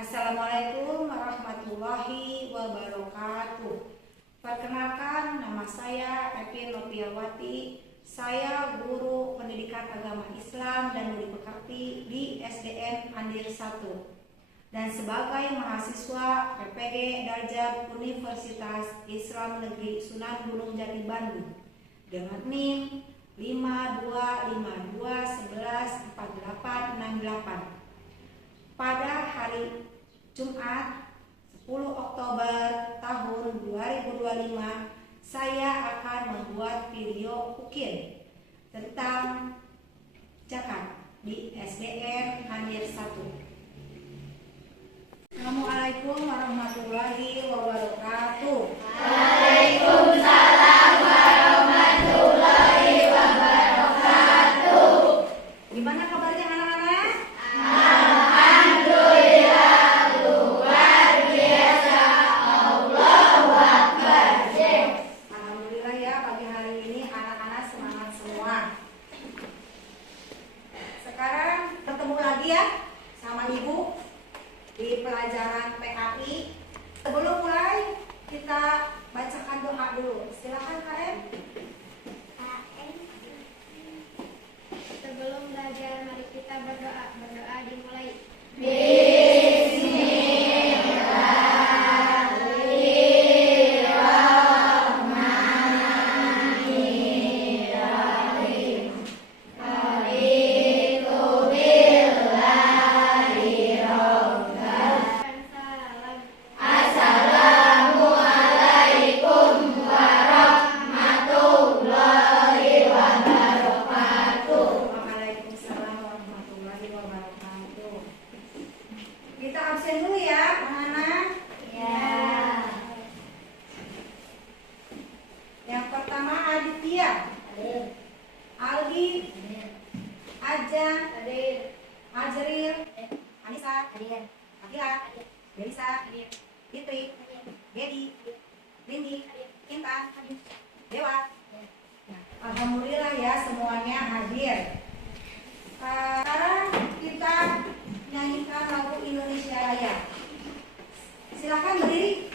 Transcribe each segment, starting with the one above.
Assalamualaikum warahmatullahi wabarakatuh. Perkenalkan, nama saya Epin Nopiawati. Saya guru pendidikan agama Islam dan budi pekerti di SDN Andir 1 dan sebagai mahasiswa PPG Darjat Universitas Islam Negeri Sunan Gunung Jati Bandung dengan NIM 5252114868. Pada hari Jumat 10 Oktober tahun 2025, saya akan membuat video ukir tentang zakat di SDN Andir 1. Assalamualaikum warahmatullahi wabarakatuh. Waalaikumsalam warahmatullahi wabarakatuh. Gimana kabarnya anak-anak? Alhamdulillah, luar biasa. Allahu Akbar. Alhamdulillah ya, pagi hari ini anak-anak semangat semua. Sekarang ketemu lagi ya sama ibu di pelajaran PKI. Sebelum mulai kita bacakan doa dulu. Silakan KM. Sebelum belajar, mari kita berdoa. Berdoa dimulai. Salam. Assalamualaikum warahmatullahi wabarakatuh. Waalaikumsalam warahmatullahi wabarakatuh. Kita absen dulu ya, anak-anak. Ya. Yang pertama Aditya, Aldi, Aja, Azril, Anissa, Akila, Delisa, Fitri, Dedi, Lindi, Intan, Dewa. Alhamdulillah ya semuanya hadir. Sekarang kita nyanyikan lagu Indonesia Raya. Silakan berdiri.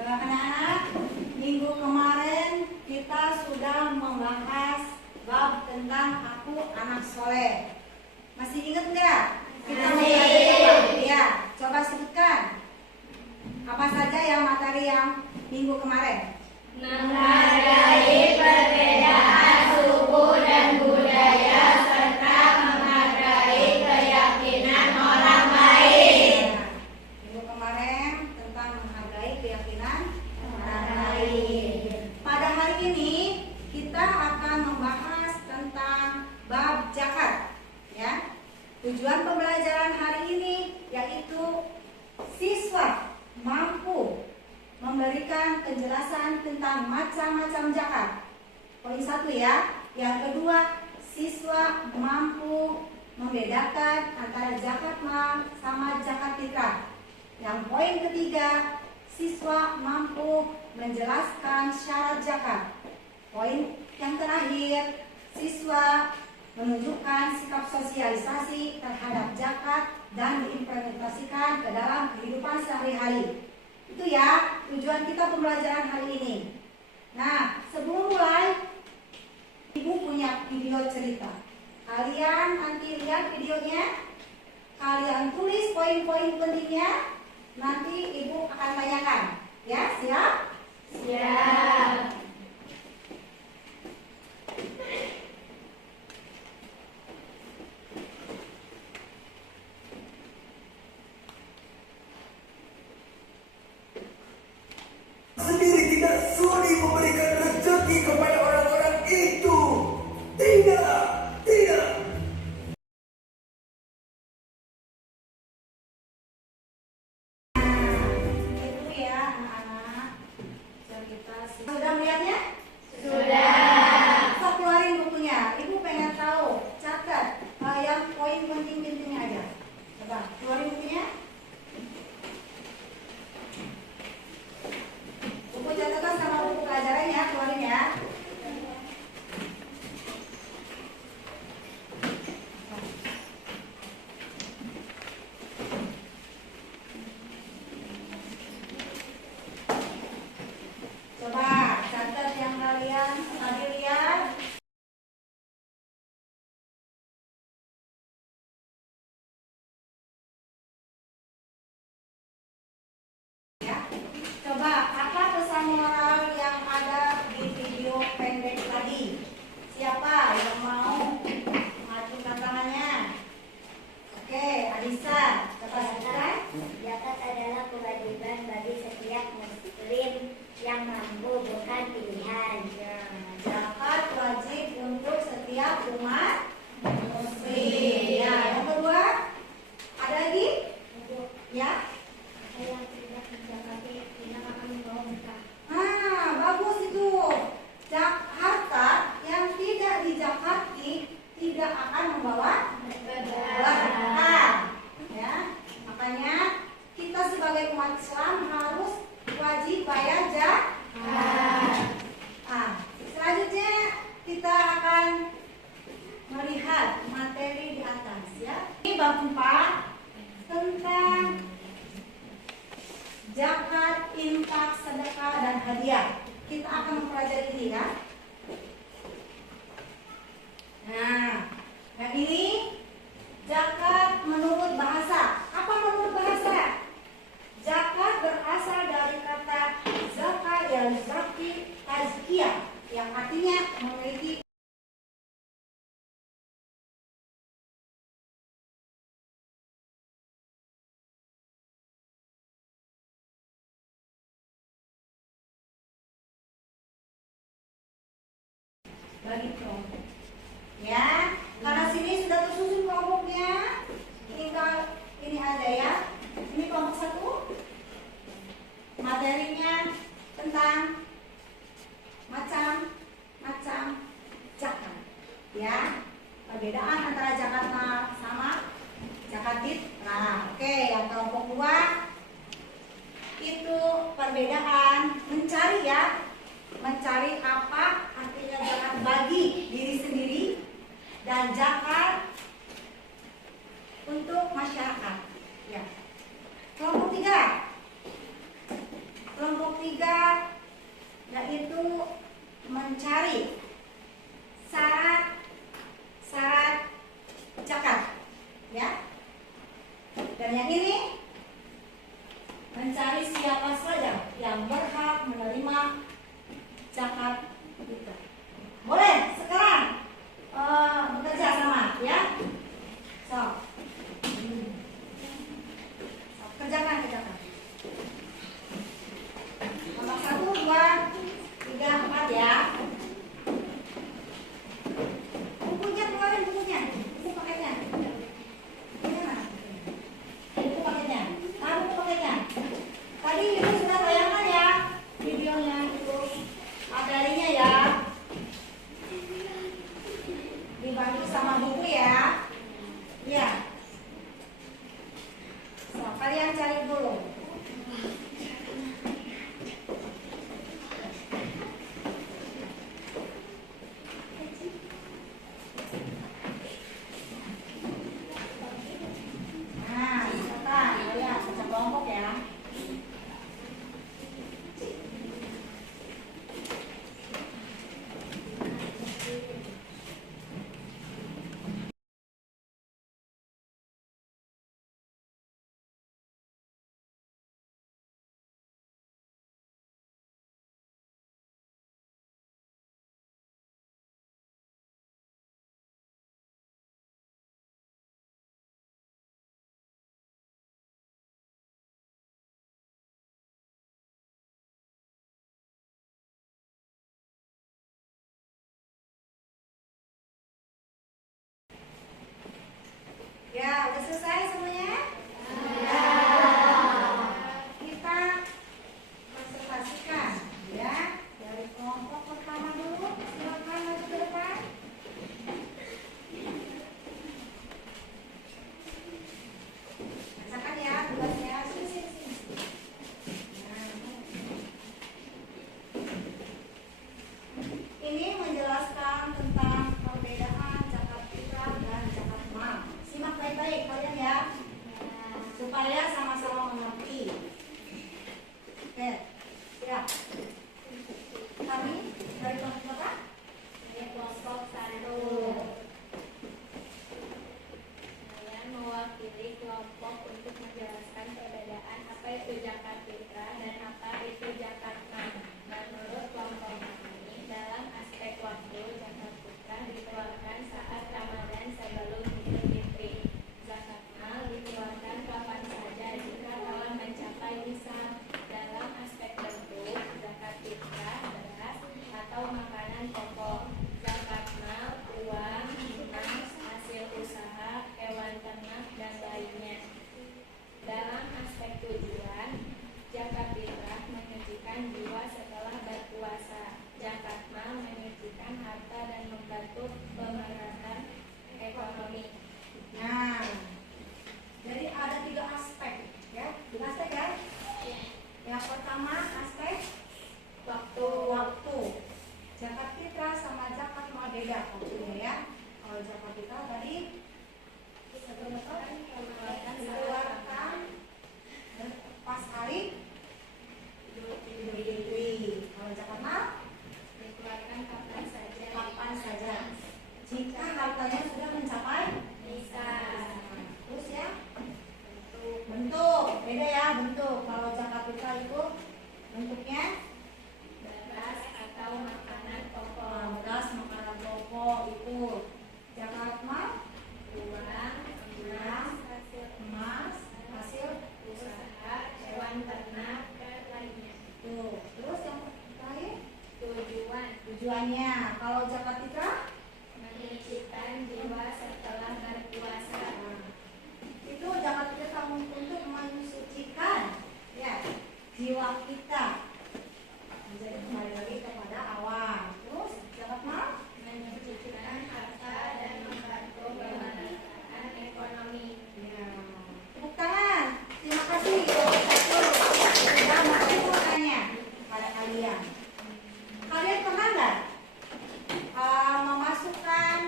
Anak-anak, minggu kemarin kita sudah membahas bab tentang aku anak soleh. Masih ingat nggak? Kita Masih. Ya, coba sebutkan apa saja yang materi yang minggu kemarin. Menghargai perbedaan suku dan budaya serta menghargai keyakinan orang lain. Minggu kemarin tentang menghargai keyakinan orang lain. Pada hari ini kita akan membahas tentang bab zakat. Ya, tujuan pembelajaran hari ini yaitu siswa mampu memberikan penjelasan tentang macam-macam zakat. Poin 1 ya. Yang kedua, siswa mampu membedakan antara zakat mal sama zakat fitrah. Yang poin ketiga, siswa mampu menjelaskan syarat zakat. Poin yang terakhir, siswa menunjukkan sikap sosialisasi terhadap zakat dan diimplementasikan ke dalam kehidupan sehari-hari. Itu ya tujuan kita pembelajaran hari ini. Nah, sebelum mulai, Ibu punya video cerita. Kalian nanti lihat videonya, kalian tulis poin-poin pentingnya, nanti Ibu akan tanyakan. Ya, siap? Siap. Sendiri tidak sudi memberikan rezeki kepada orang-orang itu. Tidak. kasih. Sudah melihatnya? Sudah. Stop, keluarin bukunya. Ibu pengen tahu. Catat yang poin penting-pentingnya aja. Coba keluarin bukunya. Buku catatan sama buku pelajaran ya, keluarin ya. Coba catat yang kalian tadi lihat. Ya. Coba apa pesan moral yang ada di video pendek tadi? Siapa yang mau mengajukan tangannya? Oke, Alisa, coba sebutkan. Zakat adalah kewajiban bagi setiap muslim yang mampu, bukan pilihan. Ya, zakat wajib untuk setiap umat muslim. Ya, yang kedua, ada lagi? Ya. Yang tidak dizakati tidak akan membawa berkah. Ah, bagus itu. Harta yang tidak dizakati tidak akan membawa berkah. Ya, makanya kita sebagai umat Islam harus wajib bayar zakat. Selanjutnya kita akan melihat materi di atas ya. Ini bab 4 tentang zakat, infak, sedekah dan hadiah. Kita akan mempelajari ini ya. Nah, yang ini zakat menurut bahasa. Apa menurut bahasa? Zakat berasal dari kata zakat yang zaki tazkiyah yang artinya memiliki bagi kelompok. Ya, karena sini sudah tersusun kelompoknya, tinggal ini aja ya. Ini kelompok 1. Materinya tentang macam-macam zakat. Ya, perbedaan antara zakat sama zakat fitrah. Oke, yang kelompok 2 itu perbedaan mencari ya. Mencari apa artinya zakat bagi diri sendiri dan zakat untuk masyarakat. Ya. Kelompok 3 yaitu mencari syarat zakat. Ya. Dan yang ini mencari siapa saja yang berhak menerima zakat itu. Boleh sekarang bekerja sama ya. Kerjakan. Nomor 1, 2, 3, 4 ya. Bukunya keluarin bukunya. Buku paketnya. Ini mana? Buku paketnya. Buku paketnya. Tadi ibu sudah tayangkan ya videonya itu. Materinya ya. Dibantu sama buku ya. Ya. Kalian cari dulu. Nah, cepetan, kalian baca kelompok ya. Ya, udah selesai semuanya? Ya. Kita konsentrasikan ya. supaya sama-sama mengerti. Oke, ya. Kami dari kelompok berapa? Saya kelompok 1. Saya mewakili kelompok untuk menjelaskan perbedaan apa itu zakat fitrah dan apa itu zakat mal. Menurut kelompok ini, dalam aspek waktu, zakat fitrah dikeluarkan saat Ramadan sebelum Idul Fitri. Zakat mal dikeluarkan kapan saja jika telah mencapai nisab. Dalam aspek bentuk, zakat fitrah beras atau makanan pokok. Zakat mal uang, emas, hasil usaha, hewan ternak dan lainnya. Dalam aspek tujuan, zakat fitrah menyucikan jiwa setelah berpuasa. Zakat mal menyucikan harta dan membantu pemerhatan ekonomi. Nah, jadi ada 3 aspek, ya. 3 aspek ya. Yang pertama aspek waktu. Zakat fitrah sama zakat mal beda waktunya ya. Kalau zakat fitrah tadi dikeluarkan pas hari Idul Fitri. Kalau zakat mal Dikeluarkan kapan saja. kapan saja. Jika hartanya sudah mencapai Nisab. terus ya bentuk beda ya bentuk. Kalau zakat fitrah itu bentuknya Beras atau makanan pokok. beras makanan pokok itu. Zakat mal Uang, emas, hasil emas hasil usaha, hewan ternak dan lainnya. tuh. Terus yang terakhir Tujuannya kalau zakat fitrah menyucikan jiwa setelah berpuasa. itu zakat fitrah untuk mensucikan ya jiwa kita. Jadi kembali lagi kepada awal. Terus zakat mal Menyucikan harta dan membantu pemerhatan ekonomi. ya. Tepuk tangan. Terima kasih sudah memberi tanya pada kalian. Kalian pernah nggak memasukkan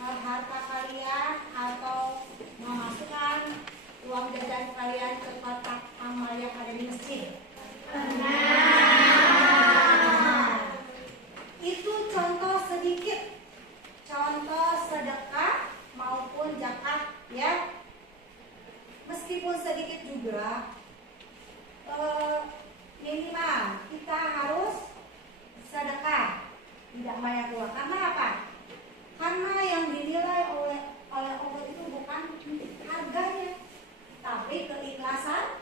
harta kalian atau memasukkan uang jajan kalian ke kotak amal yang ada di masjid? Nah, itu contoh sedikit, contoh sedekah maupun zakat ya. Meskipun sedikit juga, minimal kita harus sedekah, tidak banyak keluar. Karena apa? Karena yang dinilai oleh Allah itu bukan harganya, tapi keikhlasan.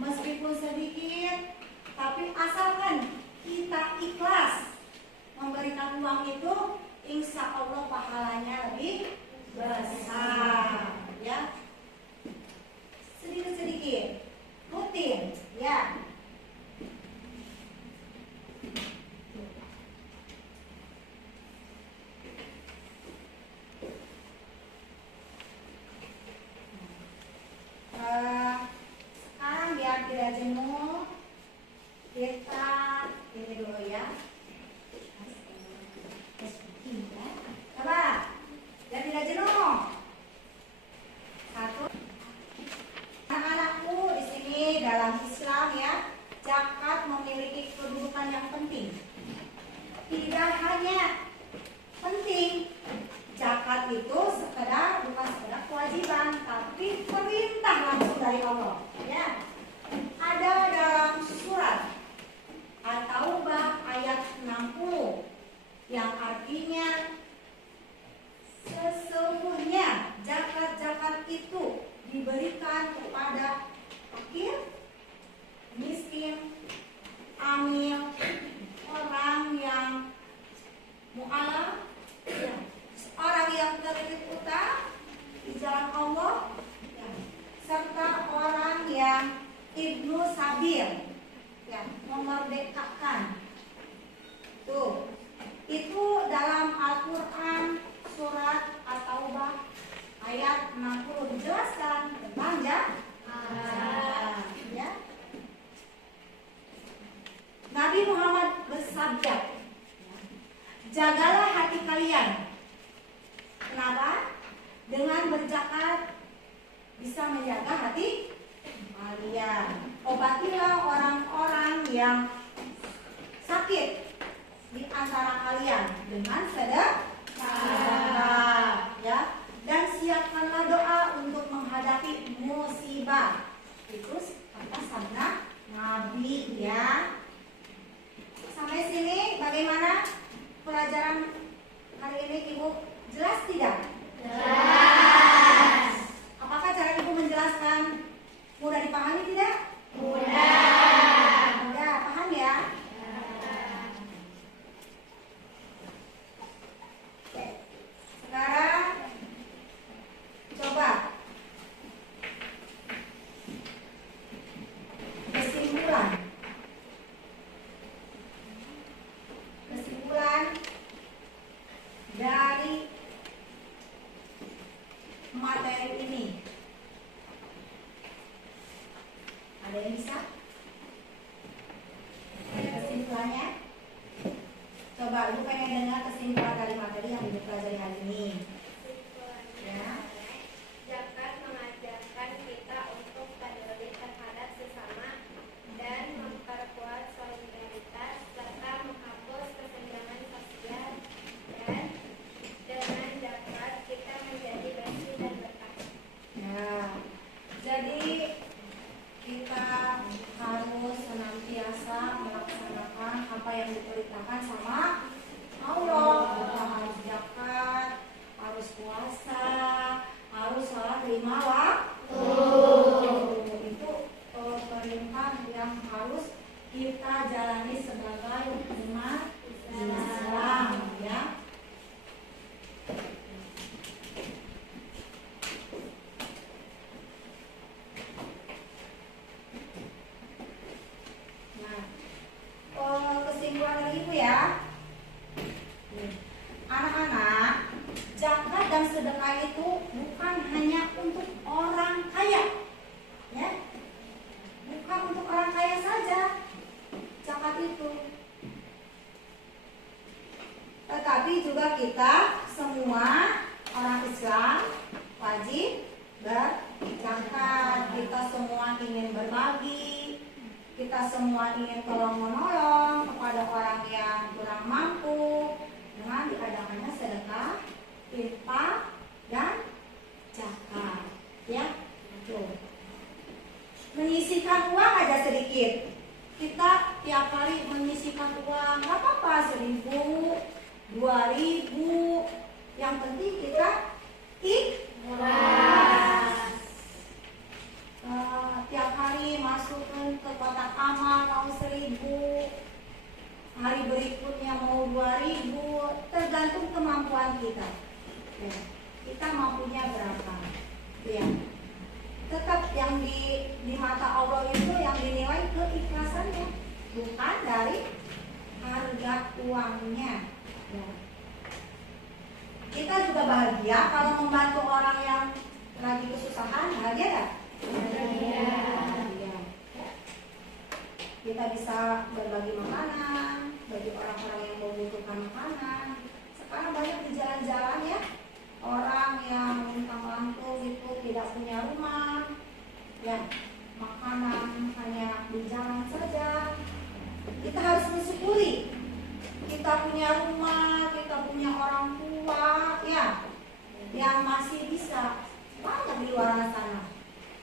Meskipun sedikit, tapi asalkan kita ikhlas memberikan uang itu, insya Allah pahalanya lebih besar. Ya, sedikit-sedikit, rutin, ya. Sekarang biar tidak jenuh, kita ini dulu ya. Coba, biar tidak jenuh. 1. Anak-anakku di sini dalam Islam ya, zakat memiliki kedudukan yang penting. Tidak hanya penting, zakat itu bukan sekedar kewajiban, tapi perintah langsung dari Allah. Ya, ada dalam surat At-Taubah ayat 60 yang artinya sesungguhnya zakat-zakat itu diberikan kepada fakir, miskin, amil, orang yang mu'alaf, orang yang terlilit utang di jalan Allah, serta orang yang ibnu sabil, memerdekakan. Tuh, itu dalam Al-Quran surat At-Taubah ayat 60 dijelaskan tentang zakat. Ya. Nabi Muhammad bersabda, jagalah hati kalian. Kenapa? Dengan berzakat bisa menjaga hati kalian. Obatilah orang-orang yang sakit di antara kalian dengan sedekah, ya. Dan siapkanlah doa untuk menghadapi musibah. Itu kata sabda Nabi, ya. Sampai sini bagaimana pelajaran hari ini, Ibu? Jelas tidak? Jelas. Apakah cara Ibu menjelaskan mudah dipahami tidak? Mudah. Mudah, paham ya? Oke. Sekarang coba kesimpulan dari materi ini. Ada yang bisa? Kesimpulannya? Coba Ibu pengen dengar kesimpulan dari materi yang Ibu pelajari hari ini. Ya. Zakat mengajarkan kita untuk peduli terhadap sesama dan memperkuat solidaritas serta menghapus kesenjangan sosial, dan dengan zakat kita menjadi bersih dan berkah. Ya. Jadi kita harus senantiasa melaksanakan apa yang diperintahkan sama Allah. Kita harus zakat, harus puasa, harus sholat 5 waktu. Itu perintah yang harus kita jalani sebagai umat Islam, ya. Nah, kesimpulan dari Ibu ya. Anak-anak, zakat dan sedekah itu bukan hanya untuk orang kaya, ya, bukan untuk orang kaya saja zakat itu, tetapi juga kita semua orang Islam wajib berzakat. Kita semua ingin berbagi, kita semua ingin tolong menolong kepada orang yang kurang mampu dengan diadakannya sedekah, infak, dan zakat, ya. Tuh. Menyisihkan uang aja sedikit. Kita tiap hari menyisihkan uang, nggak apa-apa, 1.000, 2.000. Yang penting kita ikhlas. Tiap hari masukkan ke kotak amal mau 1.000, hari berikutnya mau 2.000, tergantung kemampuan kita. Ya, kita mampunya berapa? Ya. Tetap yang di mata Allah itu yang dinilai keikhlasannya, bukan dari harga uangnya. Ya. Kita juga bahagia kalau membantu orang yang lagi kesusahan, bahagia nggak? Bahagia. Kita bisa berbagi makanan bagi orang-orang yang membutuhkan makanan. Sekarang banyak di jalan-jalan, ya, orang yang luntang-lantung itu tidak punya rumah, ya, makanan hanya di jalan saja. Kita harus mensyukuri kita punya rumah, kita punya orang tua, ya, yang masih bisa. Banyak di luar sana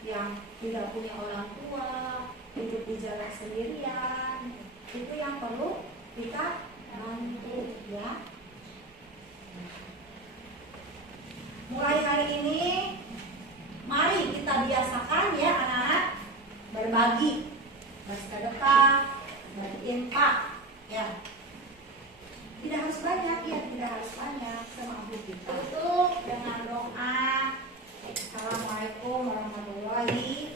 yang tidak punya orang tua, hidup di jalan sendirian. Itu yang perlu kita bantu, ya. Mulai hari ini, mari kita biasakan, ya, anak-anak, berbagi, bersedekah, berinfak, ya. Tidak harus banyak, ya, tidak harus banyak, semampu kita. Tutup dengan doa. Assalamualaikum warahmatullahi